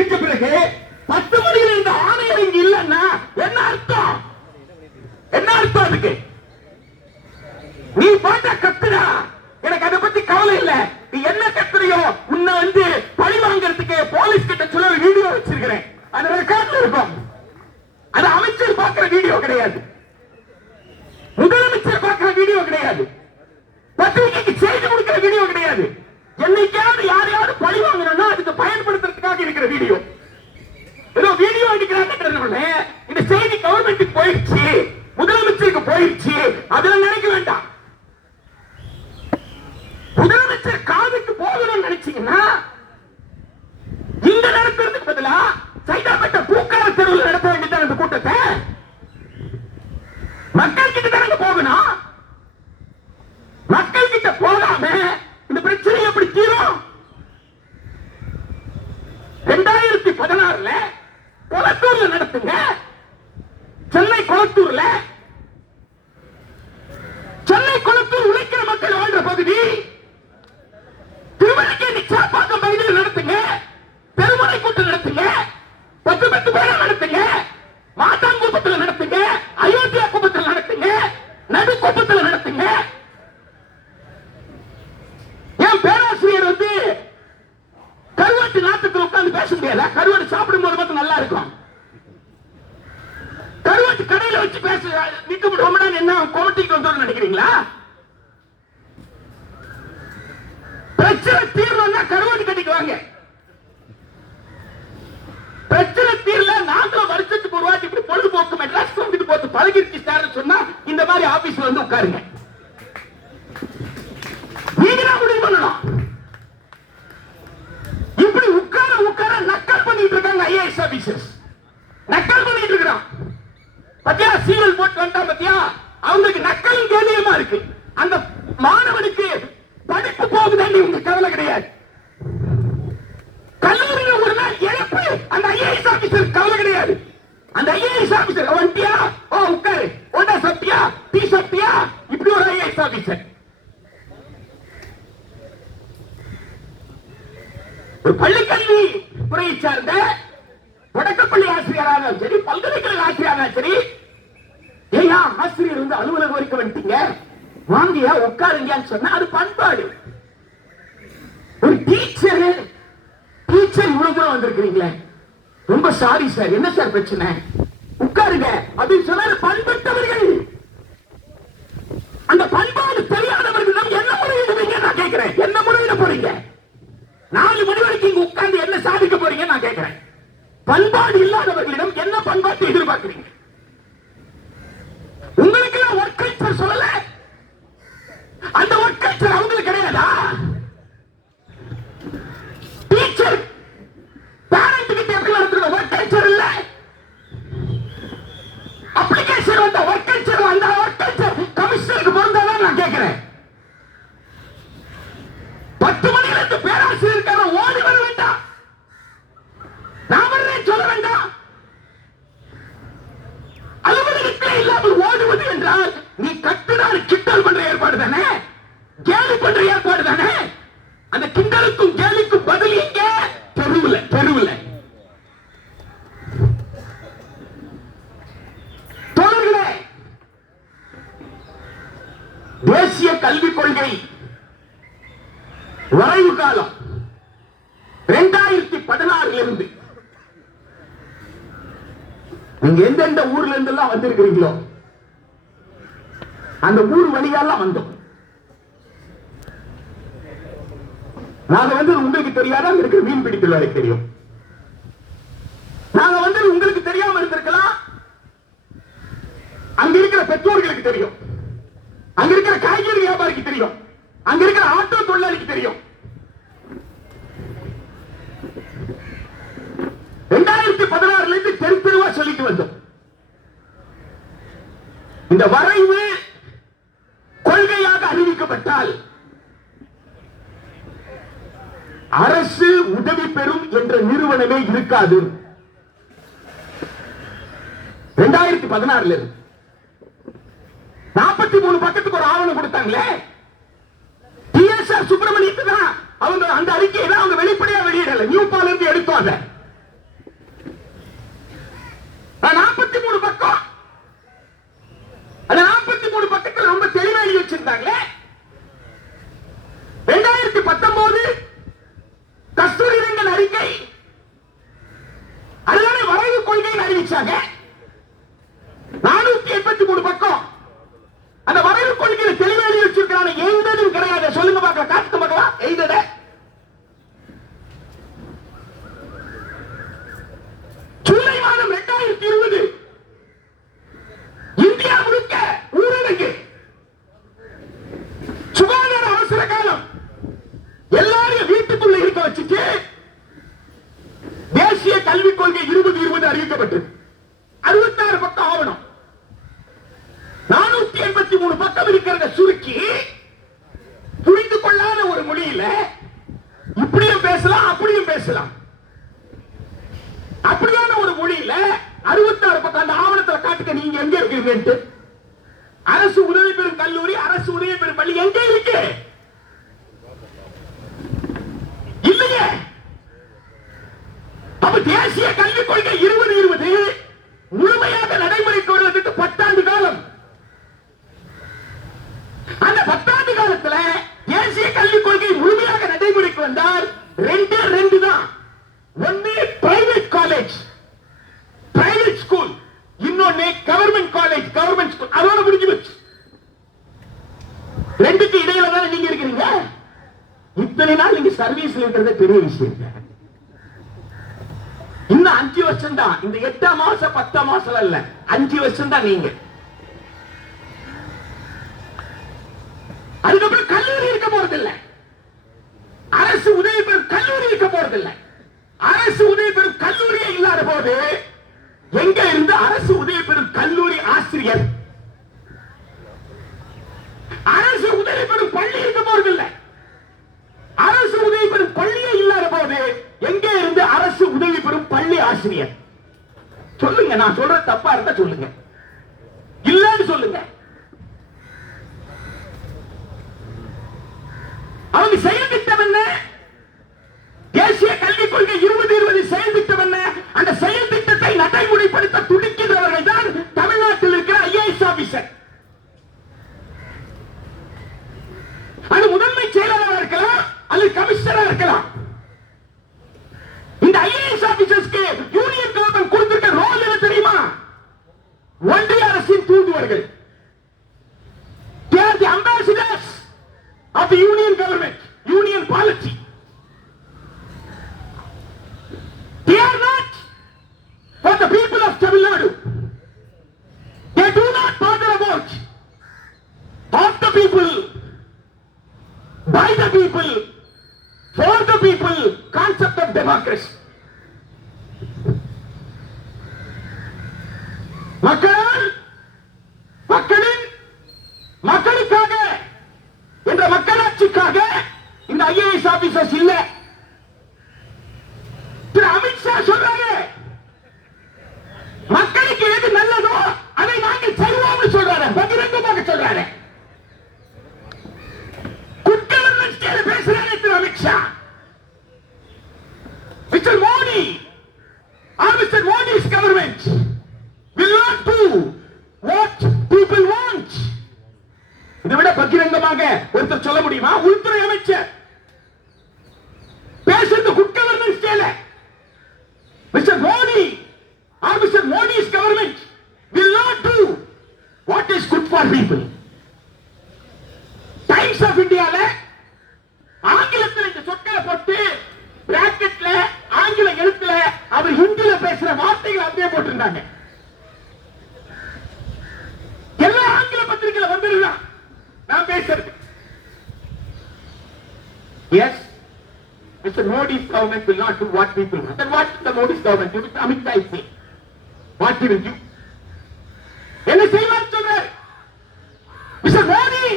தெரிஞ்ச பிறகு 10 மணியில் இந்த ஆணையர் இங்க இல்லன்னா என்ன அர்த்தம்? என்ன அர்த்தம் அதுக்கு? நீ பாட்டா கத்துடா, எனக்கு அதை பத்தி கவலை இல்ல. நீ என்ன கத்துறியோ உன்னை பழி வாங்கறதுக்கு போலீஸ் கிட்ட சொல்ல வீடியோ வச்சிருக்கிறேன், அது ரெக்கார்ட்ல இருக்கும். அது அமைச்சர் பார்க்கிற வீடியோ கிடையாது, முதலமைச்சர் பார்க்கிற வீடியோ கிடையாது, பத்திரிகைக்கு செய்தி கொடுக்கிற வீடியோ கிடையாது. என்னைக்காவது யாரையாவது பழி வாங்கணும்னா அதுக்கு பயன்படுத்துறதுக்காக இருக்கிற வீடியோ. ஏதோ வீடியோ எடுக்கிறாங்க, இந்த செய்தி கவர்மெண்ட்டுக்கு போயிடுச்சு, முதலமைச்சருக்கு போயிடுச்சு, அதுல நினைக்க வேண்டாம். முதலமைச்சர் காதுக்கு போகணும்னு நினைச்சீங்கன்னா இந்த நடத்துறதுக்கு பதிலா சைதாப்பேட்ட பூக்கார தெருவில் நடத்த வேண்டியதான் இந்த கூட்டத்தை. மக்கள் கிட்ட தானே போகணும். மக்கள் கிட்ட போகாம இந்த பிரச்சனை எப்படி தீரும்? 2016 கொளத்தூர்ல நடத்துங்க. சென்னை கொளத்தூர்ல, சென்னை கொளத்தூர் உழைக்கிற மக்கள் வாழ்ற பகுதி. திருமணிக்கேணி சாப்பாக்கம் பகுதியில் நடத்துங்க, பெருமுனை கூட்டம் நடத்துங்க, 10 பேரை நடத்துங்க, மாட்டாங்குப்பத்தில் நடத்துங்க, அயோத்தியா குப்பத்தில் நடத்துங்க, நடுக்குப்பத்தில் நடத்துங்க. என் பேராசிரியர் கருவாட்டு நாட்டுக்கு உட்கார்ந்து பேச முடியல. கருவாட்டு சாப்பிடும் போது மட்டும் நல்லா இருக்கும். கருவாட்டு கடையில வச்சு பேச நிக்க முடியுமா? என்ன கோமட்டிக்கு வந்து நினைக்கிறீங்களா? பிரச்சனை தீர்வுன்னா கருவாட்டு கடைக்கு வாங்க. பிரச்சனை தீர்ல நாங்களும் வருஷத்துக்கு ஒரு வாட்டி இப்படி பொழுதுபோக்கு மெட்ராஸ் வந்துட்டு போட்டு பழகிருச்சு சார் சொன்னா இந்த மாதிரி ஆபீஸ்ல வந்து உட்காருங்க. நீங்க தான் முடிவு பண்ணணும். இப்படி உட்கார உட்கார நக்கல் பண்ணிட்டு இருக்காங்க ஐஏஎஸ் ஆபீசர்ஸ். நக்கல் பண்ணிட்டு இருக்கிறான். பத்தியா சீரியல் போட்டு வந்தா பத்தியா அவங்களுக்கு நக்கலும் கேலியமா இருக்கு. அந்த மாணவனுக்கு படிப்பு போகுதுன்னு உங்க கவலை கிடையாது. கல்லூரியில் ஒரு நாள் இழப்பு அந்த ஐஏஎஸ் ஆபீசர் கவலை கிடையாது. அந்த ஐஏஎஸ் ஆபீசர் வந்துட்டியா, ஓ உட்காரு, ஒண்டா சத்தியா, டீ சத்தியா, இப்படி ஒரு ஐஏஎஸ் ஆபீசர். ஒரு பள்ளிக்கல்வி துறையை சார்ந்த தொடக்கப்பள்ளி ஆசிரியராக சரி, பல்கலைக்கழக ஆசிரியராக சரி, ஏயா ஆசிரியர் அலுவலகம் வரைக்கும் வந்துட்டீங்க, வாங்கியா உட்காருங்கன்னு சொன்னா அது பண்பாடு. ஒரு டீச்சர் இவ்வளவு தூரம் வந்திருக்கிறீங்களே, ரொம்ப சாரி சார், என்ன சார் பிரச்சனை, உட்காருங்க அப்படின்னு சொன்னாரு. பண்பட்டவர்கள், அந்த பண்பாடு தெரியாதவர்கள் என்ன முறையிடுவீங்க நான் கேட்கிறேன். என்ன முறையிட போறீங்க? 4 மணி வரைக்கும் இங்க உட்கார்ந்து என்ன சாதிக்க போறீங்க நான் கேட்கிறேன். பண்பாடு இல்லாதவர்களிடம் என்ன பண்பாட்டை எதிர்பார்க்கிறீங்க? உங்களுக்கு ஒர்க் கல்ச்சர் சொல்லல, அந்த ஒர்க் கல்ச்சர் அவங்களுக்கு கிடையாதா? டீச்சர் பேரண்ட் கிட்ட எப்படி நடத்துற ஒர்க் கல்ச்சர் இல்ல. அப்ளிகேஷன் வந்த ஒர்க் கல்ச்சர், அந்த ஒர்க் கல்ச்சர் கமிஷனருக்கு பொருந்தாதான் நான் கேட்கிறேன். 10 மணில இருந்து பேராசிரியருக்காக ஓடி வர வேண்டாம், நாம சொல்ல வேண்டாம். அலுவலகத்திலே இல்லாமல் ஓடுவது என்றால் நீ கட்டுனால் கிண்டல் பண்ற ஏற்பாடு தானே, கேலி பண்ற ஏற்பாடு தானே. அந்த கிண்டலுக்கும் கேலிக்கும் பதில் இங்க தெருவில். தோழர்களே, தேசிய கல்விக் கொள்கை வரைவு காலம் 2016 இருந்து நீங்க எந்தெந்த ஊர்ல இருந்து எல்லாம் வந்திருக்கிறீங்களோ அந்த ஊர் வழியெல்லாம் வந்தோம். நாங்க உங்களுக்கு தெரியாத இருக்கிற மீன் பிடித்தல் தெரியும். நாங்க உங்களுக்கு தெரியாம இருந்திருக்கலாம். அங்க இருக்கிற பெற்றோர்களுக்கு தெரியும், அங்க இருக்கிற காய்கறி வியாபாரிக்கு தெரியும், அங்க இருக்கிற ஆட்டோ தொழிலாளிக்கு தெரியும். 2016 இருந்து தெரு தெருவா சொல்லிட்டு வந்தோம். இந்த வரைவு கொள்கையாக அறிவிக்கப்பட்டால் அரசு உதவி பெறும் என்ற நிறுவனமே இருக்காது. 2016 இருந்து 43 பக்கத்துக்கு ஒரு ஆவணம் கொடுத்தாங்களே, டிஎஸ்ஆர் சுப்பிரமணியத்துக்கு தான் அவங்க அந்த அறிக்கையை தான் அவங்க வெளிப்படையா வெளியிடல, நியூ பால் இருந்து எடுத்தோம். கொள்கை 2020 அறிவிக்கப்பட்டது. 66 பக்கம் ஆவணம், 483 பக்கம் இருக்கிறத சுருக்கி புரிந்து கொள்ளாத ஒரு மொழியில இப்படியும் பேசலாம் அப்படியும் பேசலாம். அப்படியான ஒரு மொழியில 66 பக்கம் அந்த ஆவணத்தில் காட்டுக்க. நீங்க எங்க இருக்கிறீங்க? அரசு உதவி பெறும் கல்லூரி, அரசு உதவி பெறும் பள்ளி எங்க இருக்கு? இல்லையே. அப்ப தேசிய கல்விக் கொள்கை 2020 முழுமையாக நடைமுறைக்கு வருவதற்கு 10 ஆண்டு காலம். அந்த 10 ஆண்டு காலத்துல தேசிய கல்விக் கொள்கை முழுமையாக நடைமுறைக்கு வந்தால் ரெண்டு தான். ஒன்னு பிரைவேட் காலேஜ், பிரைவேட் ஸ்கூல், இன்னொன்னு கவர்மெண்ட் காலேஜ், கவர்மெண்ட் ஸ்கூல். அதோட முடிஞ்சு போச்சு. ரெண்டுக்கு இடையில தானே நீங்க இருக்கிறீங்க. இத்தனை நாள் நீங்க சர்வீஸ்ல இருக்கிறது பெரிய விஷயம். இன்னும் 5 வருஷம் தான். இந்த 8 மாசம் 10 மாசம் இல்ல, 5 வருஷம் தான் நீங்க. அதுக்கப்புறம் கல்லூரி இருக்க போறதில்லை. அரசு உதவி பெறும் கல்லூரி இருக்க போறதில்லை. அரசு உதவி பெறும் கல்லூரியே இல்லாத போது எங்க இருந்து அரசு உதவி பெறும் கல்லூரி ஆசிரியர், அரசு உதவி பெறும் பள்ளி இருக்க போறதில்லை. அரசு உதவி பெறும் பள்ளியே இல்லாத போது எங்க இருந்து அரசு உதவி பெறும் பள்ளி ஆசிரியர்? சொல்லுங்க. நான் சொல்ற தப்பா இருந்தா சொல்லுங்க, இல்லன்னு சொல்லுங்க. அவங்க செயல் திட்டம் என்ன? தேசிய கல்விக் கொள்கை 2020 செயல் திட்டம் என்ன? அந்த செயல் திட்டத்தை நடைமுறைப்படுத்த துடிக்கின்றவர்கள் தான் தமிழ்நாட்டில் இருக்கிற ஐஏஎஸ் ஆபீசர். அது முதன்மை செயலாளராக இருக்கலாம் அல்லது கமிஷனரா இருக்கலாம். இந்த ஐஏஎஸ் ஆபீசர்ஸ்க்கு யூனியன் கவர்மெண்ட் கொடுத்திருக்க ரோல் என்ன தெரியுமா? ஒன்றிய அரசின் தூதுவர்கள். They are the ambassadors of the union government, union policy. They are not for the people of Tamil Nadu. They do not bother about of the people, by the people, for the people concept of democracy. மக்களின் மக்களுக்காக என்ற மக்களாட்சிக்காக இந்த IAS officers இல்ல. திரு அமித்ஷா சொல்றாரு, மக்களுக்கு எது நல்லதோ அதை நாங்கள் செய்வோம்னு சொல்றாரு, பகிரங்கமாக சொல்றாரு. குட் கவர்னன்ஸ் பேசுறாரு திரு Amit Shah. Mister Modi or Mr. Modi's government will not do what people want. இதை விட பகிரங்கமாக ஒருத்தர் சொல்ல முடியுமா? உள்துறை அமைச்சர் பேசுறது குட் கவர்னன்ஸ் கேல. Mister Modi or Mr. Modi's government will not do what is good for people. Times of இந்தியால ஆங்கிலத்தில் இந்த சொற்களை போட்டு பிராக்கெட்ல ஆங்கில எழுத்துல அவர் ஹிந்தியில பேசுற வார்த்தைகள் அப்படியே போட்டிருந்தாங்க. எல்லா ஆங்கில பத்திரிகையில வந்துருந்தா நான் பேசுறது. Yes, Mr. Modi's government will not do what people want. Then what the Modi's government do? Amit Shah say, what he will do? என்ன செய்வார் சொல்றார்? Mr. Modi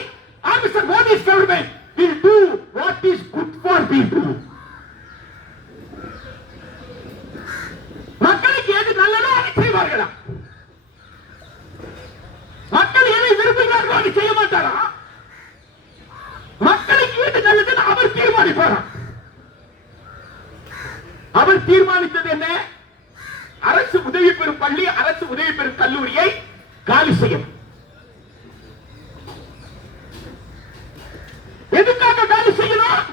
or Mr. Modi's government will do what is good for people. மக்களுக்கு எது நல்லதோ அதை செய்வார்களா? மக்கள் எதை விரும்புகிறார்களோ அதை செய்ய மாட்டாரா? மக்களுக்கு எது நல்லதுன்னு அவர் தீர்மானிப்பாரா? அவர் தீர்மானித்தது என்ன? அரசு உதவி பெறும் பள்ளி, அரசு உதவி பெறும் கல்லூரியை காலி செய்யும். எதுக்காக காலி செய்யணும்?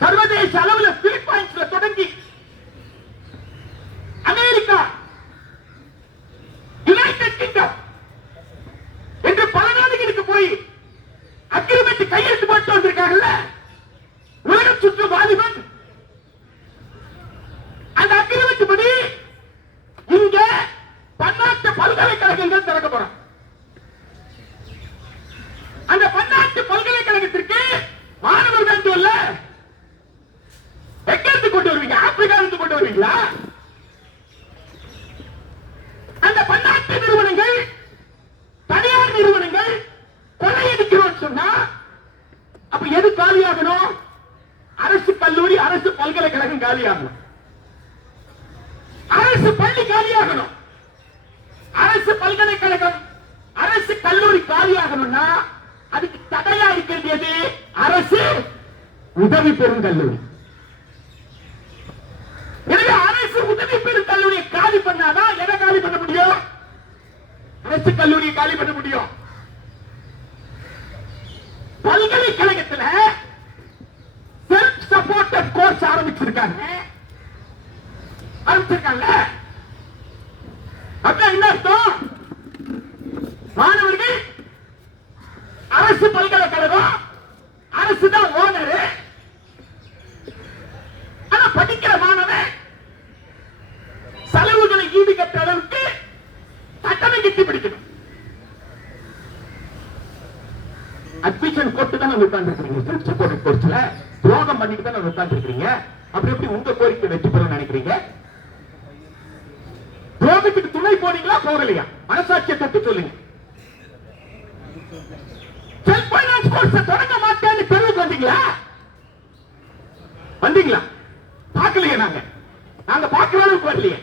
சர்வதேச அளவில் பிலிப்பைன்ஸ்ல தொடங்கி அமெரிக்கா, யுனைடெட் கிங்டம் என்று பல நாடுகளுக்கு போய் அக்ரிமெண்ட் கையெழுத்து போட்டு வந்திருக்காங்கல்ல உலக சுற்று வாலிபன். அந்த அக்ரிமெண்ட் படி இங்க பன்னாட்டு பல்கலைக்கழகங்கள் திறக்க போறோம். அந்த பன்னாட்டு பல்கலைக்கழகத்திற்கு மாணவர் வேண்டும் இல்ல, எங்கிருந்து கொண்டு வருவீங்க? ஆப்பிரிக்காவிலிருந்து கொண்டு வருவீங்களா? காலியாகணும். அரசு பள்ளி காலியாகணும். அரசு பல்கலைக்கழகம், அரசு கல்லூரி காலியாகணும்னா அதுக்கு தடையா இருக்கிறது எது? அரசு உதவி பெறும் கல்லூரி. எனவே அரசு உதவி பெறும் கல்லூரியை காலி பண்ணாதான் எதை காலி பண்ண முடியும்? அரசு கல்லூரியை காலி பண்ண முடியும். பல்கலைக்கழகத்தில் செல்ஃப் சப்போர்ட்டட் கோர்ஸ் ஆரம்பிச்சிருக்காங்க. அப்ப என்ன அர்த்தம்? மாணவர்கள் அரசு பல்கலைக்கழகம், அரசு தான் ஓனர். ஆனா படிக்கிற மாணவன் செலவுகளை ஈடுகட்ட அளவுக்கு சட்டமை கிட்டி பிடிக்கணும். அட்மிஷன் போட்டு தான் உட்கார்ந்துருக்கீங்க. செல்ஃப் சப்போர்ட்டட் கோர்ஸ்ல துரோகம் பண்ணிட்டு தான் உட்கார்ந்துருக்கீங்க. அப்படி எப்படி உங்க கோரிக்கை வெற்றி பெற நினைக்கிறீங்க? துரோகத்துக்கு துணை போனீங்களா போகலையா? மனசாட்சியை தொட்டு சொல்லுங்க. செல்ஃப் ஃபைனான்ஸ் கோர்ஸ் தொடங்க மாட்டேன்னு தெருவுக்கு வந்தீங்களா? வந்தீங்களா? பார்க்கலையே. நாங்க பார்க்கிற அளவுக்கு வரலையே.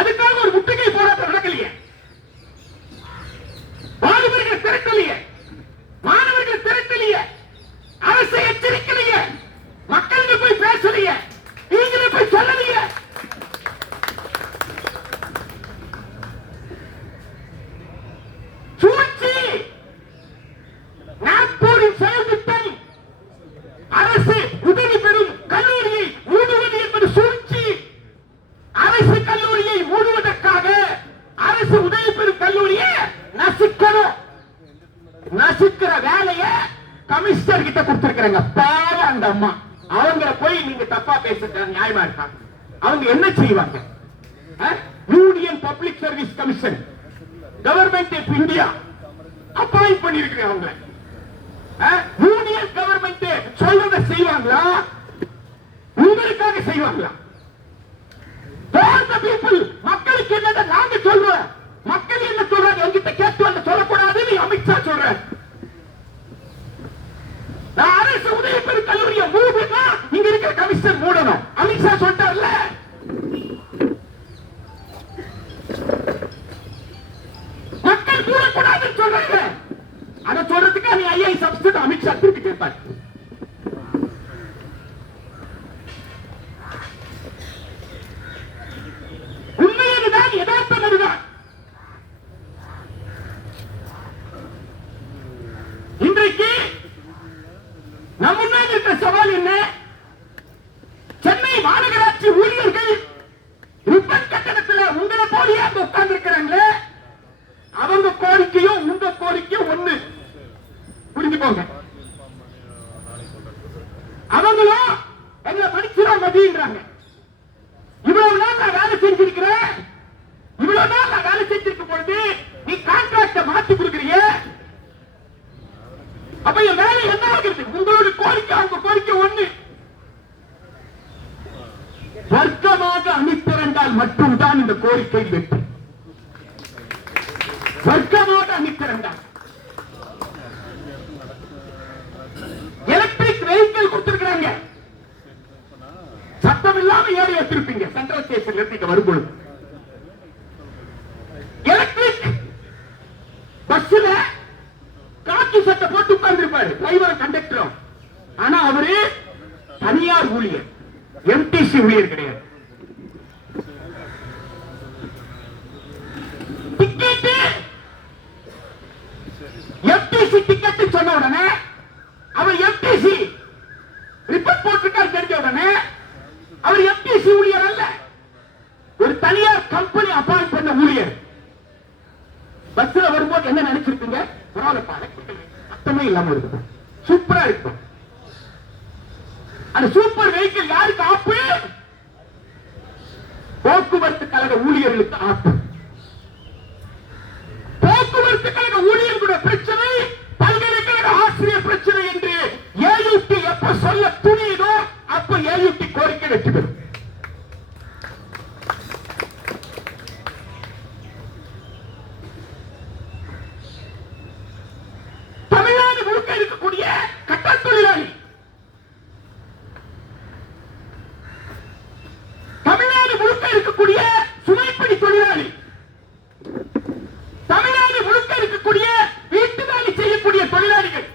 அதுக்காக ஒரு முற்றுகை போராட்டம் நடக்கலையே. மாணவர்களை திரட்டலையே. மாணவர்களை திரட்டலையே. அரசை எச்சரிக்கலையே. மக்களுக்கு போய் பேசலையே. நீங்களே போய் சொல்லலையே. சூழ்ச்சி. நாக்பூரின் செயல் திட்டம் அரசு உதவி பெறும் கல்லூரியை மூடுவது என்பது சூழ்ச்சி. அரசு கல்லூரியை மூடுவதற்காக அரசு உதவி பெறும் கல்லூரியை நசுக்கணும். நசுக்கிற வேலையை கமிஷனர் கிட்ட கொடுத்திருக்கிறாங்க. பாவ அந்த அம்மா. அவங்க போய் நீங்க தப்பா பேசுறது நியாயமா இருக்கா? அவங்க என்ன செய்வாங்க? Union public service commission, government of India appoint பண்ணிருக்கிறேன். அவங்க யூனியன் கவர்மெண்ட் சொல்றதை செய்வாங்களா? உங்களுக்காக செய்வாங்களா? மக்களுக்கு என்னதை நாங்க சொல்றோம். மக்கள் என்ன சொல்றாங்க என்கிட்ட கேட்டு வந்து சொல்லக்கூடாதுன்னு அமித்ஷா சொல்ற. நான் அரசு உதவி பெறும் கல்லூரியை மூடுனா இங்க இருக்கிற கமிஷன் மூடணும். அமித்ஷா சொல்லிட்டார்ல. மக்கள் மூடக்கூடாதுன்னு சொல்றாங்க. அதை சொல்றதுக்கு நீ ஐஐ சப்ஸ்டிட் அமித்ஷா திருப்பி கேட்பார். உண்மையில்தான் யதார்த்தம் அதுதான். இன்றைக்கு நம் முன்னாடி இருக்கிற சவால் என்ன? சென்னை மாநகராட்சி ஊழியர்கள் ரிப்பன் கட்டணத்தில் உங்களை போலியா உட்கார்ந்து இருக்கிறாங்களே, அவங்க கோரிக்கையும் உங்க கோரிக்கையும் ஒண்ணு. புரிஞ்சு போங்க. அவங்களும் எங்களை படிச்சிடும் அப்படின்றாங்க. இவ்வளவு நாள் நான் வேலை செஞ்சிருக்கிறேன். இவ்வளவு நாள் நான் வேலை செஞ்சிருக்கும் பொழுது நீ கான்ட்ராக்ட மாத்தி கொடுக்குறீங்க. அப்ப என் வேலை என்ன ஆகுது? உங்களோட கோரிக்கை அவங்க கோரிக்கை ஒண்ணு. வர்க்கமாக அணித்திரண்டால் மட்டும்தான் இந்த கோரிக்கை வெற்றி. வர்க்கமாக அணித்திரண்டால். எலக்ட்ரிக் வெஹிக்கிள் கொடுத்திருக்கிறாங்க. சட்டம் இல்லாம ஏறி வச்சிருப்பீங்க சென்ட்ரல் ஸ்டேஷன்ல இருந்து வரும்பொழுது. எலக்ட்ரிக் பஸ்ல காக்கி சட்டை போட்டு உட்கார்ந்திருப்பாரு டிரைவர் கண்டக்டரும். ஆனா அவரு தனியார் ஊழியர், எம்டிசி ஊழியர் கிடையாது. டிக்கெட் எம்டிசி டிக்கெட் சொன்ன உடனே அவர் எம்டிசி ரிப்போர்ட் போட்டிருக்காரு தெரிஞ்ச உடனே அவர் எம்டிசி ஊழியர் அல்ல, ஒரு தனியார் கம்பெனி அப்பாயிண்ட் பண்ண ஊழியர். பஸ்ல வரும்போது என்ன நினைச்சிருப்பீங்க? சத்தமே இல்லாம இருக்கு, சூப்பரா இருக்கும். அந்த சூப்பர் வெஹிக்கிள் யாருக்கு ஆப்பு? போக்குவரத்து கழக ஊழியர்களுக்கு ஆப்பு. போக்குவரத்து கழக ஊழியர்களுடைய பிரச்சனை பல்கலைக்கழக ஆசிரியர் பிரச்சனை என்று ஏயுடி எப்ப சொல்ல துணியுதோ அப்ப ஏயுடி கோரிக்கை வெற்றி பெறும். தமிழ்நாடு முழுக்க இருக்கக்கூடிய கட்டட தொழிலாளி இருக்கக்கூடிய சுமைப்படி தொழிலாளி, தமிழ்நாடு முழுக்க இருக்கக்கூடிய வீட்டு வேலை செய்யக்கூடிய தொழிலாளிகள்,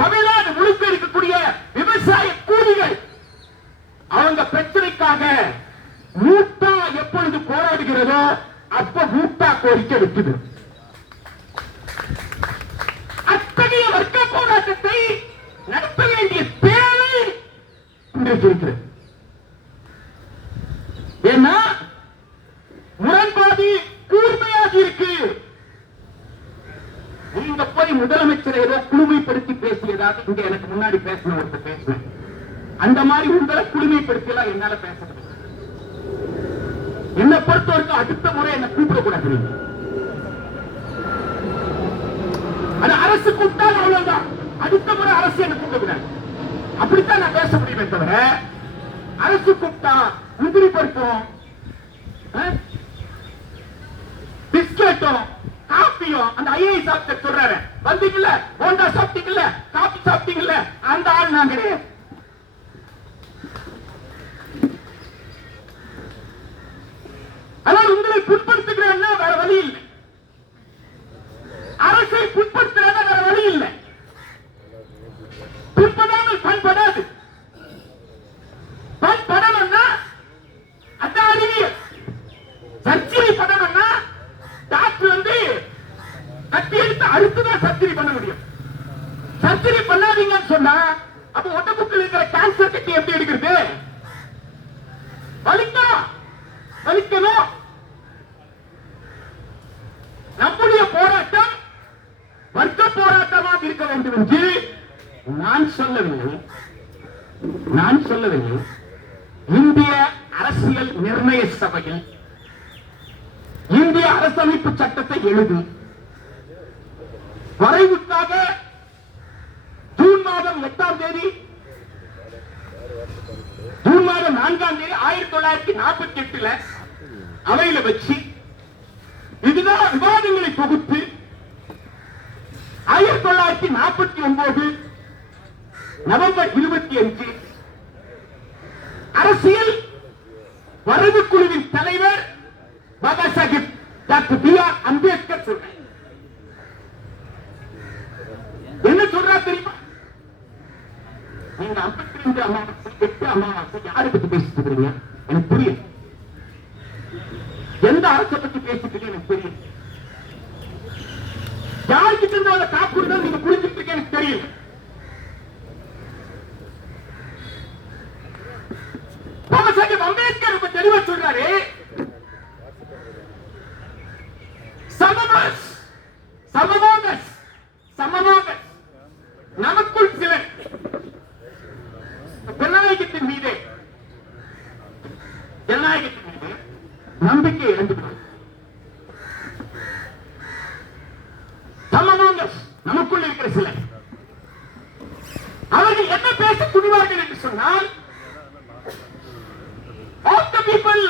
தமிழ்நாடு முழுக்க இருக்கக்கூடிய விவசாய கூலிகள், அவங்க பிரச்சனைக்காக மூட்டா எப்பொழுது போராடுகிறதோ அப்ப மூட்டா கோரிக்கை இருக்குது. அத்தகைய வர்க்க போராட்டத்தை நடத்த வேண்டிய தேவை இன்றைக்கு இருக்கிறது. ஏன்னா முரண்பாடு கூர்மையாக இருக்கு. நீங்க போய் முதலமைச்சரை ஏதோ குழுமைப்படுத்தி பேசியதாக இங்க எனக்கு முன்னாடி பேசின ஒருத்தர் பேசினேன். அந்த மாதிரி உங்களை குழுமைப்படுத்தலாம் என்னால பேச முடியும். என்னை பொறுத்தவரைக்கும் அடுத்த முறை என்ன கூப்பிடக்கூடாது. அது அரசு கூப்பிட்டால் அவ்வளவுதான். அடுத்த முறை அரசு என்ன கூப்பிடக்கூடாது. அப்படித்தான் நான் பேச முடியுமே தவிர அரசு கூப்பிட்டா முந்திரி பருப்பும் பிஸ்கெட்டும் காப்பியும் அந்த ஐஏஎஸ் ஆஃபீஸர் சொல்றாரு, வந்தீங்கல்ல போண்டா சாப்பிட்டீங்கல்ல காபி சாப்பிட்டீங்கல்ல, அந்த ஆள் நான் கிடையாது. ஆனால் உங்களை புண்படுத்துகிறேன்னா வேற வழி இல்லை. அரசை புண்படுத்துறத வேற வழி இல்லை. புண்படாமல் பண்படாது. பண்படணும்னா அதான் அறிவியல். சர்ச்சரி பண்ணணும்னா டாக்டர் வந்து கட்டி எடுத்து அடுத்துதான் சர்ச்சரி பண்ண முடியும். சர்ச்சரி பண்ணாதீங்கன்னு சொன்னா அப்ப உடம்புக்குள்ள இருக்கிற கேன்சர் கட்டி எப்படி எடுக்கிறது? வலிக்கணும், வலிக்கணும். நம்முடைய போராட்டம் வர்க்க போராட்டமாக இருக்க வேண்டும் என்று நான் சொல்லவில்லை. இந்திய அரசியல் நிர்ணய சபையில் இந்திய அரசமைப்பு சட்டத்தை எழுதி வரைவுக்காக ஜூன் மாதம் 8ஆம் தேதி, ஜூன் மாதம் 4ஆம் தேதி 1948 அவையில வச்சு இதுதான் விவாதங்களை தொகுத்து 1949 நவம்பர் 25 அரசியல் வரைவு குழுவின் தலைவர் பாபா சாஹிப் டாக்டர் பி.ஆர். அம்பேத்கர் சொல்றார். என்ன சொல்றா தெரியுமா? நீங்க 52 அமாவாசை 8 அமாவாசை யாரை பத்தி பேசிட்டு இருக்கீங்க எனக்கு புரியும். எந்த அரசை பத்தி பேசிட்டு எனக்கு தெரியும். யாருக்கிட்ட இருந்த காப்புறுதல் நீங்க புரிஞ்சுட்டு இருக்க எனக்கு தெரியும். பாபா சாஹிப் அம்பேத்கர் இப்ப தெளிவா சொல்றாரு, சமமாக நமக்குள் சிலர் ஜனநாயகத்தின் மீது நம்பிக்கை இழந்துவிடும். சமமாக நமக்குள் இருக்கிற சிலர் அவர்கள் என்ன பேச துணிவார்கள் என்று சொன்னால், of the people,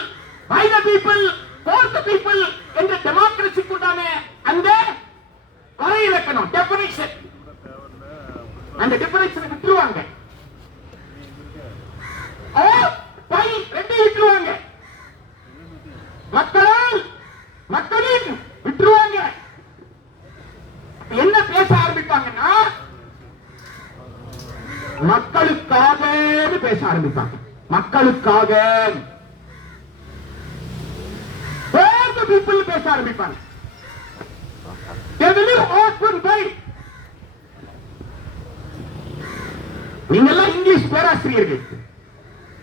by the people, for the people என்ற டெமோக்ரஸிக்குண்டான அந்த வரையிலக்கணம் டெஃபினிஷன், அந்த டெஃபினிஷனை விட்டுருவாங்க. ரெண்டு விட்டுருவாங்க. மக்களின் விட்டுருவாங்க. என்ன பேச ஆரம்பிப்பாங்கன்னா மக்களுக்காக பேச ஆரம்பிப்பாங்க. மக்களுக்காக people பேச ஆரம்பிப்பாங்க. நீங்க எல்லாம் இங்கிலீஷ் பேராசிரியர்கள்,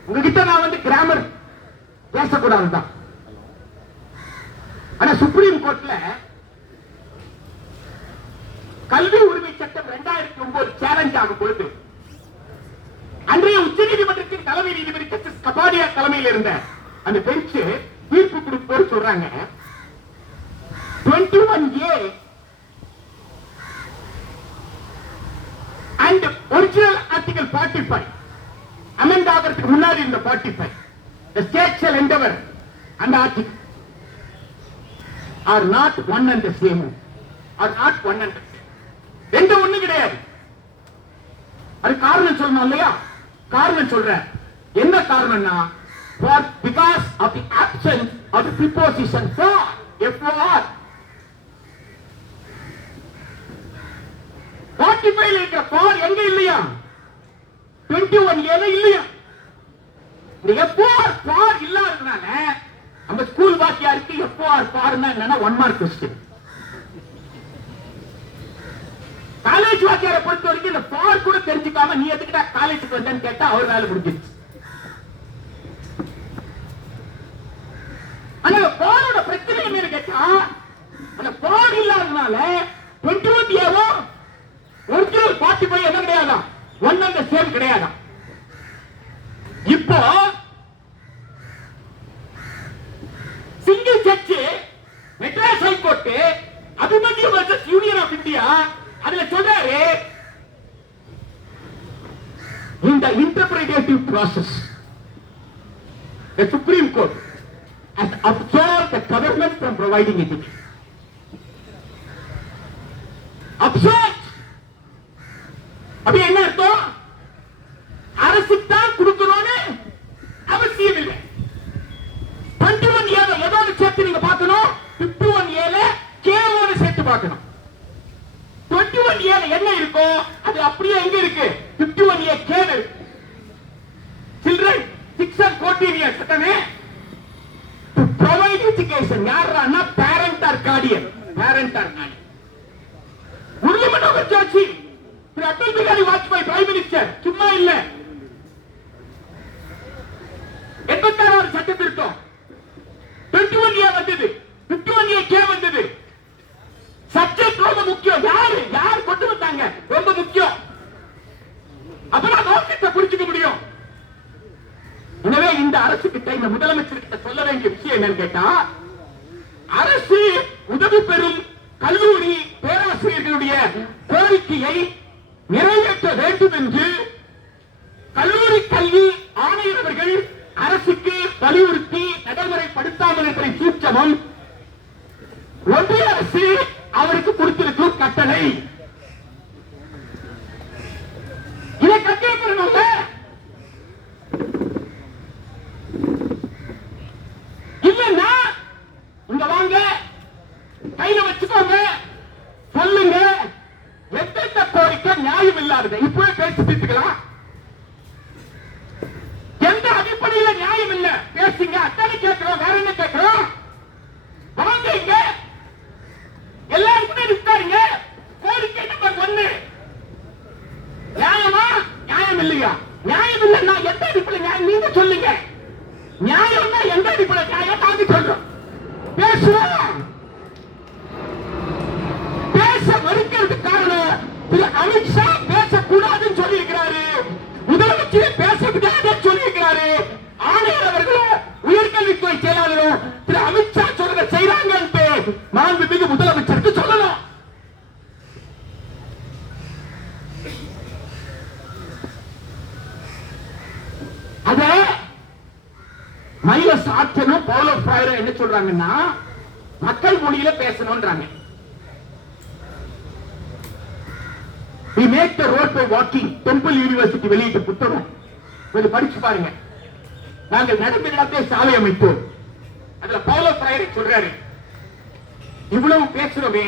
உங்ககிட்ட நான் வந்து கிராமர் பேசக்கூடாதுதான். ஆனா சுப்ரீம் கோர்ட்ல கல்வி உரிமை சட்டம் 2009 சேலஞ்ச் ஆகும் பொழுது அன்றைய உச்ச நீதிமன்றத்தின் தலைமை நீதிபதி ஜஸ்டிஸ் கபாடியா தலைமையில் இருந்த அந்த பெஞ்ச் தீர்ப்பு கொடுப்போடு சொல்றாங்க, 21A and original article 45 amend ஆகிறதுக்கு முன்னாடி இருந்த 45 the state shall endeavor and article are not one and the same, are not one and the same. ரெண்டு ஒண்ணு கிடையாது. அது காரணம் சொல்லணும் இல்லையா? காரணம் சொல்ற. என்ன காரணம்னா because of the absence of the preposition for. for 45 இருக்கிற for எங்க இல்லையா? 21 ஏல இல்லையா? நீங்க for இல்லாதனால நம்ம ஸ்கூல் வாத்தியாருக்கு for என்னன்னா 1 மார்க் क्वेश्चन. காலேஜ் வாத்தியாரை பொறுத்த வரைக்கும் இந்த for கூட தெரிஞ்சுக்காம நீ எதுக்குடா காலேஜுக்கு வந்தேன்னு கேட்டா அவர் வேலை முடிஞ்சிருச்சு. அந்த for பிரச்சனை என்ன கேட்டா அந்த for இல்லாதனால 21 ஏவோ ஒரிஜினல் 45 என்ன கிடையாதா? ஒன் அண்ட் சேம் கிடையாதா? இப்போ single judge Madras high court Abhimanyu versus Union of India அதுல சொல்றாரு, in the interpretative process the Supreme Court has absolved the government from providing it. Absolved அப்படி என்ன அர்த்தம்? அரசுக்கு தான் கொடுக்கணும்னு அவசியம் இல்லை. 21 ஏல எதோட சேர்த்து நீங்க பார்க்கணும், 51 ஏல கேவோட சேர்த்து பார்க்கணும். 21 ஏல என்ன இருக்கோ அது அப்படியே எங்க இருக்கு? 51 ஏ கேல இருக்கு. children 6 and 14 years தானே to provide education யாரன்னா parent or guardian. Murali Manohar Joshi, Atal Bihari Vajpayee prime minister சும்மா இல்ல. 86வது சட்ட திருத்தம் 21 ஏ வந்தது, 51 ஏ கே வந்தது. சப்ஜெக்ட் ரொம்ப முக்கியம். யார் கொண்டு வந்தாங்க ரொம்ப முக்கியம். அப்பதான் நோக்கத்தை புரிஞ்சுக்க முடியும். எனவே இந்த அரசு கிட்ட, இந்த முதலமைச்சர் கிட்ட சொல்ல வேண்டிய விஷயம் என்னன்னு கேட்டா, அரசு உதவி பெறும் கல்லூரி பேராசிரியர்களுடைய கோரிக்கையை நிறைவேற்ற வேண்டும் என்று கல்லூரி கல்வி ஆணையர் அவர்கள் அரசுக்கு வலியுறுத்தி நடைமுறைப்படுத்தாமல் இருக்கிற சூட்சமம் ஒன்றிய அரசு அவருக்கு கொடுத்திருக்கும் கட்டளை. இதை கட்டியப்படணும்ல. இல்லன்னா இங்க வாங்க, கையில வச்சுக்கோங்க, சொல்லுங்க எந்த கோரிக்கை நியாயம் இல்லாதது இப்பவே பேசி தீர்த்துக்கலாம். எந்த அடிப்படையில் நியாயம் இல்ல பேசுங்க. அத்தனை கேட்கிறோம், வேற என்ன கேட்கிறோம்? வாங்க இங்க எல்லாருக்குமே நிற்காருங்க. கோரிக்கை நம்பர் 1 நியாயமா நியாயம் இல்லையா? நியாயம் இல்லைன்னா எந்த அடிப்படையில் நியாயம் நீங்க சொல்லுங்க. நியாயம்னா எந்த அடிப்படையில் நியாயம் நாங்க சொல்றோம். பேசுவோம். பேச மறுக்கிறதுக்கு காரணம் திரு அமித்ஷா பேசக்கூடாதுன்னு சொல்லி இருக்கிறாரு, முதலமைச்சர் பேசக்கூடாதுன்னு சொல்லி இருக்கிறாரு. ஆணையர் அவர்களும் உயர்கல்வித்துறை செயலாளரும் திரு அமித்ஷா சொல்றத செய்யறாங்க மாண்புமிகு முதலமைச்சருக்கு சொல்லணும். அத மைலஸ் ஆற்றனும் பவுலோ ஃப்ரையரோ என்ன சொல்றாங்கன்னா, மக்கள் மொழியில பேசணும்ன்றாங்க. We make the road by walking. Temple university வெளியிட்ட புத்தகம் கொஞ்சம் படிச்சு பாருங்க. நாங்கள் நடந்து நடந்தே சாலை அமைத்தோம். அதுல பவுலோ ஃப்ரையர் சொல்றாரு, இவ்வளவு பேசுறோமே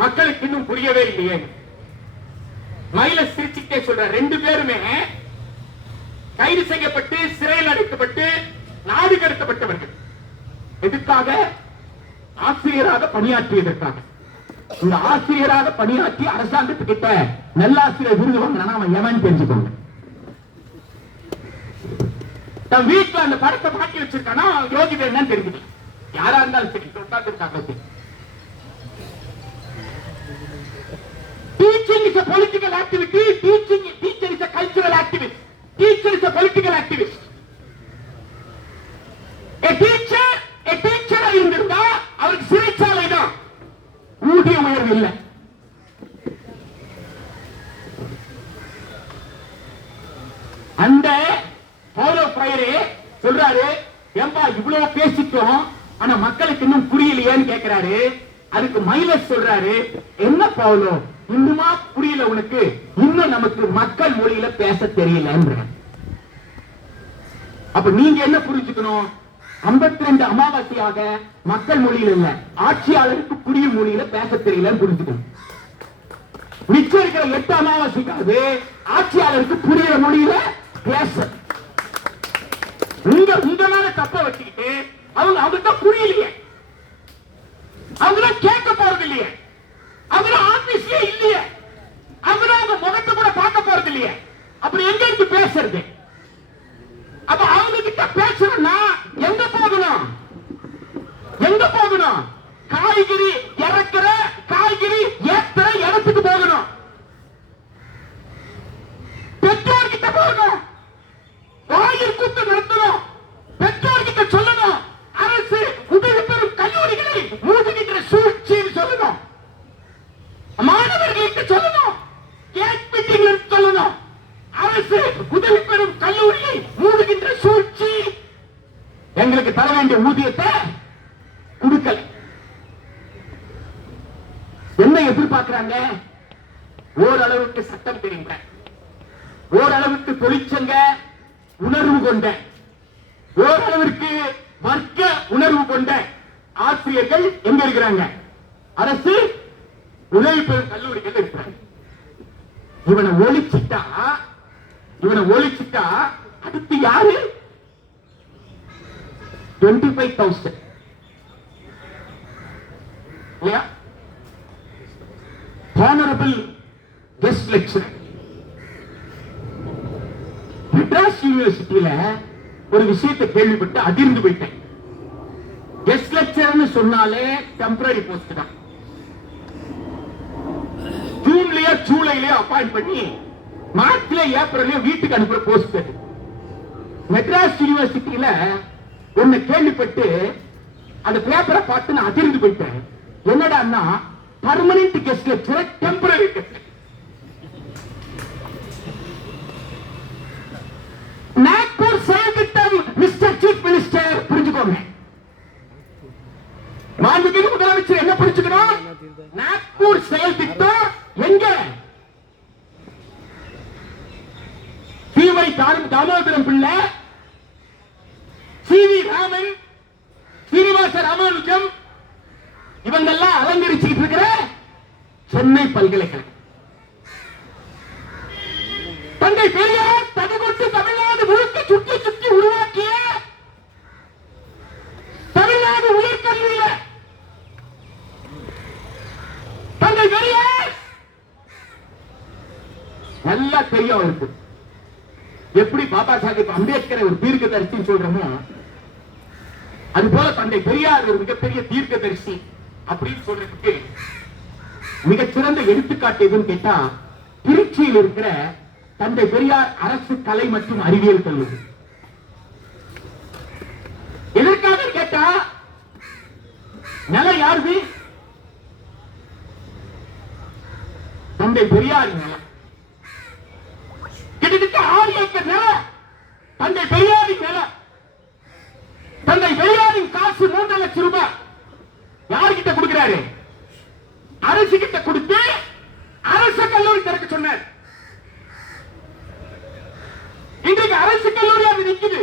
மக்களுக்கு இன்னும் புரியவே இல்லையே. மைலஸ் சிரிச்சுட்டே சொல்ற, 2 பேருமே கைது செய்யப்பட்டு சிறையில் அடைக்கப்பட்டு நாடு கடத்தப்பட்டவர்கள். எதுக்காக? ஆசிரியராக பணியாற்றியதற்காக. இந்த ஆசிரியராக பணியாற்றி அரசாங்கத்துக்கிட்ட நல்லாசிரியர் விருது வாங்கினா அவன் எவன் தெரிஞ்சுக்கோங்க. தன் வீட்டுல அந்த படத்தை மாட்டி வச்சிருக்கானா யோகிதை என்னன்னு தெரிஞ்சுக்க. யாரா இருந்தாலும் சரி உட்கார்ந்து. Teaching is a political activity. Teacher is a cultural activist. Teacher is a political activist. A teacher இருந்திருந்தா அவருக்கு சிறைச்சாலை தான், ஊதிய உயர்வு இல்லை. அந்த பவுலோ ஃப்ரையரே சொல்றாரு, ஏம்பா இவ்வளவு பேசிட்டோம் ஆனா மக்களுக்கு இன்னும் புரியலையேன்னு கேட்கிறாரு. அதுக்கு மைலஸ் சொல்றாரு, என்ன பவுலோ இன்னுமா புரியல உனக்கு? இன்னும் நமக்கு மக்கள் மொழியில பேச தெரியல. அப்ப நீங்க என்ன புரிஞ்சுக்கணும்? 52 அமாவாசையாக மக்கள் மொழியில் இல்ல, ஆட்சியாளருக்கு புரிய மொழியில பேச தெரியலன்னு புரிஞ்சுக்கணும். மிச்சம் இருக்கிற 8 அமாவாசைக்காவது ஆட்சியாளருக்கு புரியுற மொழியில பேச. உங்க மேல தப்ப வச்சுக்கிட்டு அவங்ககிட்ட புரியலையே, அவங்க கேட்க போறது இல்லையே, அவங்க ஆபீஸ்லயே இல்லையே, அவங்க முகத்தை கூட பார்க்க போறது இல்லையே, அப்புறம் எங்க இருந்து பேசுறது? அப்ப அவங்க கிட்ட பேசணும்னா எங்க போகணும்? எங்க போகணும்? காய்கறி இறக்குற, காய்கறி ஏத்துற இடத்துக்கு போகணும். பெற்றோர்கிட்ட போகணும். வாயில் கூத்து நடத்தணும். பெற்றோர்கிட்ட சொல்லணும், அரசு உதவி பெறும் கல்லூரிகளை மூடுகின்ற சூழ்ச்சின்னு சொல்லணும். மாணவர்களுக்கு சொல்லணும், கேட் மீட்டிங்ல சொல்லணும், அரசு உதவி பெறும் கல்லூரியை மூடுகின்ற சூழ்ச்சி. எங்களுக்கு தர வேண்டிய ஊதியத்தை கொடுக்கல. என்ன எதிர்பார்க்கிறாங்க? ஓரளவுக்கு சட்டம் தெரியுங்க, ஓரளவுக்கு தொழிற்சங்க உணர்வு கொண்ட, ஓரளவிற்கு வர்க்க உணர்வு கொண்ட ஆசிரியர்கள் எங்க இருக்கிறாங்க? அரசு உதவி பெறும் கல்லூரிகள் இருக்கிறாங்க. இவனை ஒழிச்சிட்டா அடுத்து யாரு? 25,000 இல்லையா? Honourable guest lecturer. மெட்ராஸ் யூனிவர்சிட்டியில ஒரு விஷயத்தை கேள்விப்பட்டு அதிர்ந்து போயிட்டேன். கெஸ்ட் லெக்சர்னு சொன்னாலே டெம்பரரி போஸ்ட் தான். ஜூன்லயோ ஜூலைலயோ அப்பாயிண்ட் பண்ணி மார்ச்ல ஏப்ரல்லயோ வீட்டுக்கு அனுப்புற போஸ்ட். மெட்ராஸ் யூனிவர்சிட்டியில ஒன்னு கேள்விப்பட்டு அந்த பேப்பரை பார்த்து நான் அதிர்ந்து போயிட்டேன். என்னடான்னா permanent guest lecturer, temporary guest. Nagpur செயல் திட்டம் மிஸ்டர் சீஃப் மினிஸ்டர், புரிஞ்சுக்கோங்க. மாண்புமிகு முதலமைச்சர் என்ன புரிஞ்சுக்கணும்? நாக்பூர் செயல் திட்டம் எங்க? தாமோதரம் பிள்ளை, சி.வி. ராமன், சீனிவாச ராமானுஜம் இவங்கெல்லாம் அலங்கரிச்சுட்டு இருக்கிற சென்னை பல்கலைக்கழகம். தந்தை பெரியார் தடுகொட்டு தமிழ்நாடு முழுக்க சுற்றி சுற்றி உருவாக்கிய தமிழ்நாடு உயர்கல்வியில தந்தை பெரியார் நல்லா தெரியும் அவருக்கு. எப்படி பாபா சாஹிப் அம்பேத்கரை ஒரு தீர்க்கதரிசி சொல்றோமோ அது போல தந்தை பெரியார் ஒரு மிகப்பெரிய தீர்க்கதரிசி அப்படின்னு சொல்றதுக்கு மிகச்சிறந்த எடுத்துக்காட்டு எதுன்னு கேட்டா, திருச்சியில் இருக்கிற தந்தை பெரியார் அரசு கலை மற்றும் அறிவியல் கல்லூரி. எதற்காக கேட்டா, நிலம் யாருது? தந்தை பெரியார் நிலம். கிட்டத்தட்ட 6 ஏக்கர் நிலம் தந்தை பெரியாரின் நிலம். தந்தை பெரியாரின் காசு 3 லட்சம் ரூபாய் யார்கிட்ட கொடுக்கிறாரு? அரசு கிட்ட கொடுத்து அரசு கல்லூரி திறக்க சொன்னார். இன்றைக்கு அரசு கல்லூரியாக நிற்குது.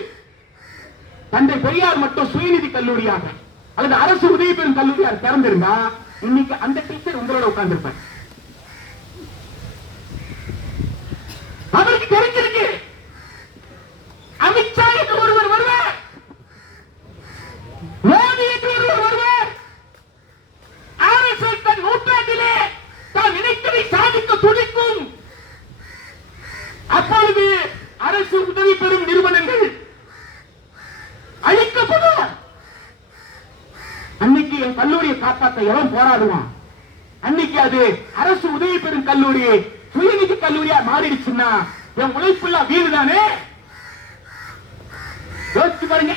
தந்தை பெரியார் மட்டும் சுயநிதி கல்லூரியாக அல்லது அரசு உதவி பெறும் கல்லூரியாக திறந்திருந்தா இன்னைக்கு அந்த டீச்சர் உங்களோட உட்கார்ந்து இருப்பார். அவருக்கு தெரிஞ்சிருக்கு அமித்ஷா என்று ஒருவர் வருவார், மோடி என்று ஒருவர் வருவார். ஆர்எஸ்எஸ் தன் நூற்றாண்டிலே தான் நினைத்ததை சாதிக்க துடிக்கும். அப்பொழுது அரசு உதவி பெறும் நிறுவனங்கள் அழிக்கப்படும். அன்னைக்கு என் கல்லூரியை காப்பாற்ற எவன் போராடுவான்? அன்னைக்கு அது அரசு உதவி பெறும் கல்லூரி சுயநிதி கல்லூரியா மாறிடுச்சுன்னா என் உழைப்புள்ள வீடுதானே. யோசிச்சு பாருங்க.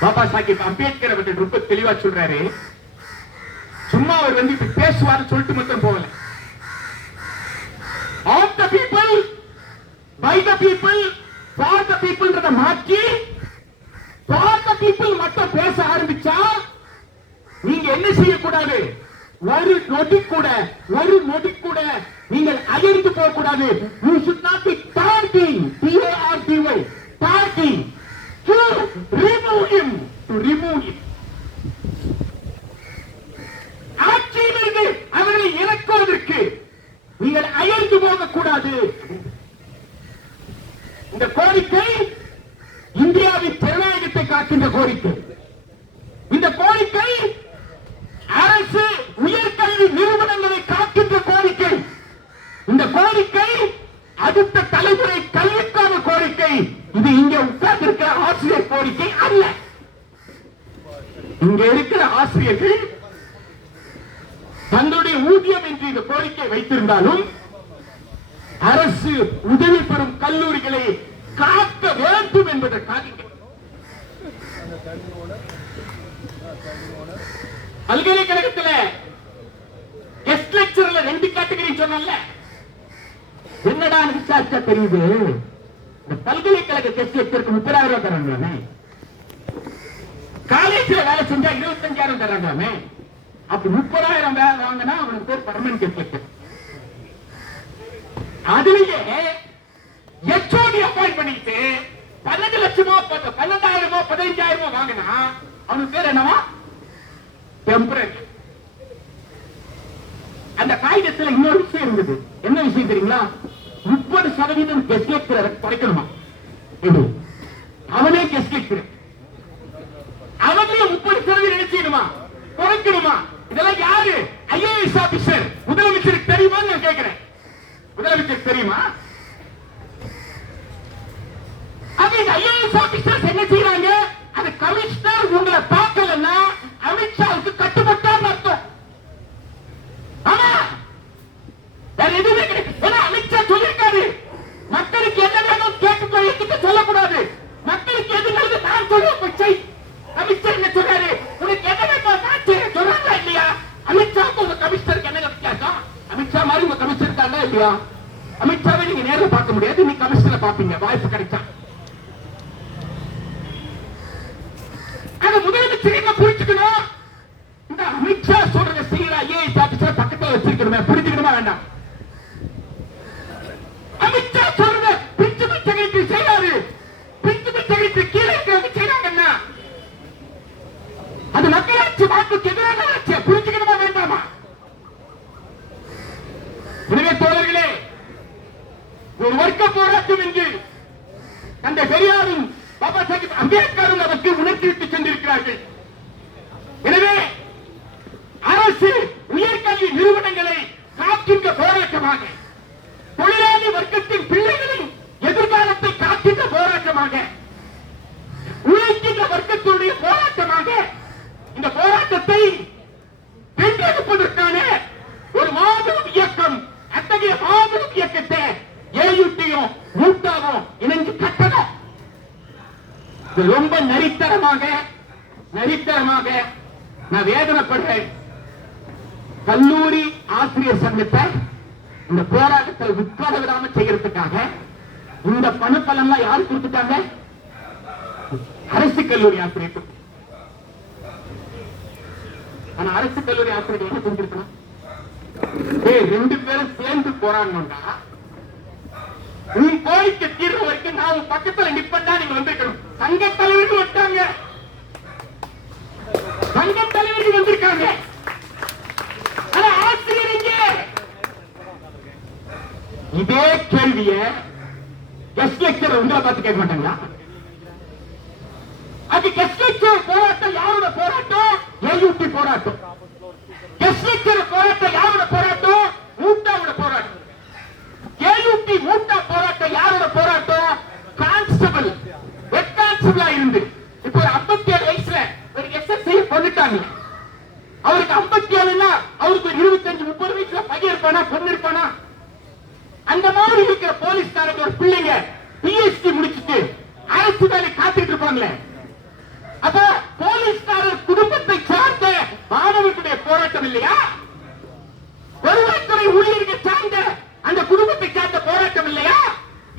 பாபா சாஹிப் அம்பேத்கர் அவர்கள் ரொம்ப தெளிவா சொல்றாரு. சும்மா அவர் வந்து இப்ப பேசுவார் சொல்லிட்டு மட்டும் போகல. Of the people, by the people, for the பீப்புள்ன்றத மாற்றி ஃபார் த பீப்புள் மட்டும் பேச ஆரம்பிச்சா நீங்க என்ன செய்யக்கூடாது? ஒரு நொடி கூட நீங்கள் அயர்ந்து போக கூடாது. You should not be talking, T-A-R-T-Y, talking. remove him, to remove him. ஆட்சியிலிருந்து அவர்களை இறக்குவதற்கு நீங்கள் அயர்ந்து போகக்கூடாது. இந்த கோரிக்கை இந்தியாவின் ஜனநாயகத்தை காக்கின்ற கோரிக்கை. இந்த கோரிக்கை அரசு உயர்கல்வி நிறுவனங்களை காக்கின்ற கோரிக்கை. இந்த கோரிக்கை அடுத்த தலைமுறை கல்விக்கான கோரிக்கை. இது இங்க உட்கார்ந்து இருக்கிற ஆசிரியர் கோரிக்கை அல்ல. இங்க இருக்கிற ஆசிரியர்கள் தங்களுடைய ஊதியம் என்று இந்த கோரிக்கை வைத்திருந்தாலும் அரசு உதவி பெறும் கல்லூரிகளை காக்க வேண்டும் என்பதற்காக பல்கலைக்கழகத்தில் கெஸ்ட் லெக்சர்ல 2 கேட்டகரி சொன்னல. என்னடா விசாரிச்சா தெரியுது, இந்த பல்கலைக்கழக கெஸ்ட் லெக்சருக்கு 30,000 ரூபாய் தராங்களாமே, காலேஜ்ல வேலை செஞ்சா 25,000 தராங்களாமே. அப்ப 30,000 வாங்கினா அவனுக்கு பேர் பர்மனன்ட் கெஸ்ட் லெக்சர். அதுலயே எச்ஓடி அப்பாயிண்ட் பண்ணிட்டு 12 லட்சமோ 12,000மோ 15,000மோ வாங்கினா அவனுக்கு பேர் என்னவா? டெம்பரரி. அந்த காகிதத்தில் இன்னொரு விஷயம் இருந்தது. என்ன விஷயம் தெரியுங்களா? 30% கெஸ்ட் லெக்சர் குறைக்கணுமா? அவனே கெஸ்ட் லெக்சர், அவங்களே 30% நினைச்சிடுமா குறைக்கணுமா? இதெல்லாம் யாரு? IAS officer. முதலமைச்சருக்கு தெரியுமா? நான் கேட்கிறேன், முதலமைச்சருக்கு தெரியுமா? ஐஏஎஸ் ஆபீசர் என்ன செய்யறாங்க? அது கமிஷனர் உங்களை பார்க்கலன்னா அமித்ஷாவுக்கு கட்டுப்பட்டான்னு அர்த்தம். ஆமா, வேற எதுவுமே கிடையாது. ஏன்னா அமித்ஷா சொல்லியிருக்காரு, மக்களுக்கு என்ன வேணும் கேட்டு சொல்லக்கூடாது, மக்களுக்கு எது வேணும் நான் சொல்ல. கமிஷனர் என்ன சொல்றாரு? உனக்கு என்ன வேணும் நான் சொல்றாங்களா இல்லையா? அமித்ஷாவுக்கு உங்க கமிஷனருக்கு என்ன வித்தியாசம்? அமித்ஷா மாதிரி உங்க கமிஷனர் இருக்காங்க இல்லையா? அமித்ஷாவை நீங்க நேரில் பார்க்க முடியாது, நீ கமிஷனரை பார்ப்பீங்க வாய்ப்பு கிடைச்சா. முதலமைச்சர் புரிஞ்சுக்கணும், இந்த அமித்ஷா சொல்றத செய்யற ஐஏஎஸ் ஆபீசர் பக்கத்துல வச்சிருக்கணுமே, புரிஞ்சுக்கணுமா வேண்டாம்? அமித்ஷா சொல்றத பிரின்சிபல் செக்ரட்டரி செய்யறாரு, பிரின்சிபல் செக்ரட்டரி கீழே இருக்கிறவங்க செய்யறாங்கன்னா அது மக்களாட்சி மாற்றுக்கு எதிரான ஆட்சி. புரிஞ்சுக்கணுமா வேண்டாமா? எனவே தோழர்களே, ஒரு வர்க்க போராட்டம் என்று தந்தை பெரியாரும் பாபா சாஹிப் அம்பேத்கரும் அதற்கு உணர்த்திவிட்டு சென்றிருக்கிறார்கள். எனவே அரசு உயர்கல்வி நிறுவனங்களை காக்கின்ற போராட்டமாக, தொழிலாளி வர்க்கத்தின் பிள்ளைகளின் எதிர்காலத்தை காக்கின்ற போராட்டமாக, உழைக்கின்ற வர்க்கத்தினுடைய போராட்டமாக இந்த போராட்டத்தை வென்றெடுப்பதற்கான ஒரு மாபெரும் இயக்கம். அத்தகைய மாபெரும் இயக்கத்தை ஏயுடியும் மூட்டாவும் இணைந்து கட்டணும். ரொம்ப நரித்தரமாக நான் வேதனைப்படுறேன். கல்லூரி ஆசிரியர் சங்கத்தை இந்த போராட்டத்தில் உட்கார விடாம செய்யறதுக்காக இந்த பணப்பலம் யார் கொடுத்துட்டாங்க? அரசு கல்லூரி ஆசிரியர். ஆனா அரசு கல்லூரி ஆசிரியர் என்ன செஞ்சிருக்கணும்? 2 பேரும் சேர்ந்து போராடணும்டா, உன் கோரிக்கை தீர்வு வரைக்கும் நான் உன் பக்கத்துல நிப்பட்டா நீங்க வந்திருக்கணும். சங்க தலைவர்கள் வந்தாங்க, சங்க தலைவர்கள் வந்திருக்காங்க. ஆனா ஆசிரியர் இங்கே இதே கேள்விய கெஸ்ட் லெக்சர் உங்களை பார்த்து கேட்க மாட்டாங்களா? அது கெஸ்ட் லெக்சர் போராட்டம் யாரோட போராட்டம்? ஏயுடி போராட்டம். கெஸ்ட் லெக்சர் போராட்டம் யாரோட போராட்டம்? மூட்டாவோட போராட்டம். ஏயுடி மூட்டா போராட்டம் யாரோட போராட்டம்? கான்ஸ்டபிள், ஹெட் கான்ஸ்டபிளா இருந்து இப்போ 57 வயசுல ஒரு எஸ்எஸ்ஐ கொண்டுட்டாங்க. அவருக்கு 57ன்னா அவருக்கு 25-30 வயசுல பையன் இருப்பானா பொண்ணு இருப்பானா? அந்த மாதிரி இருக்கிற போலீஸ்காரங்க ஒரு பிள்ளைங்க பிஎஸ்டி முடிச்சுட்டு அரசு வேலை காத்துட்டு இருப்பாங்களே, அப்ப போலீஸ்காரர் குடும்பத்தை சார்ந்த மாணவர்களுடைய போராட்டம் இல்லையா? வருவாய்த்துறை ஊழியர்கள் சார்ந்த அந்த குடும்பத்தை சார்ந்த போராட்டம் இல்லையா?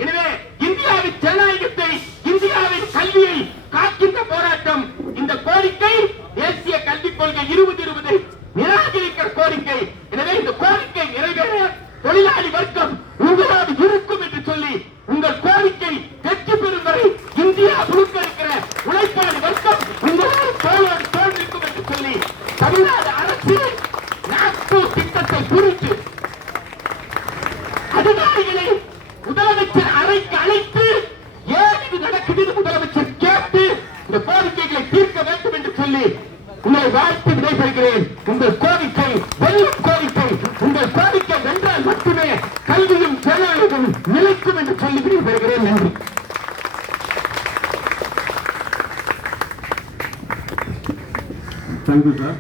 எனவே இந்தியாவின் ஜனநாயகத்தை, இந்தியாவின் கல்வியை காக்கின்ற போராட்டம். இந்த கோரிக்கை தேசிய கல்விக் கொள்கை 2020 நிராகரிக்கிற கோரிக்கை. எனவே இந்த கோரிக்கை நிறைவேற தொழிலாளி வர்க்கம் உங்களோடு இருக்கும் என்று சொல்லி உங்கள் கோரிக்கை வெற்றி பெறும் வரை இந்தியா முழுக்க இருக்கிற உழைப்பு வேண்டும் என்று சொல்லி உங்களை வாழ்த்து விடைபெறுகிறேன். உங்கள் கோரிக்கை வெல்லும் கோரிக்கை. உங்கள் கோரிக்கை வென்றால் மட்டுமே கல்வியும் ஜனநாயகம் நிலைக்கும் என்று சொல்லி விடைபெறுகிறேன். நன்றி. Thank you sir.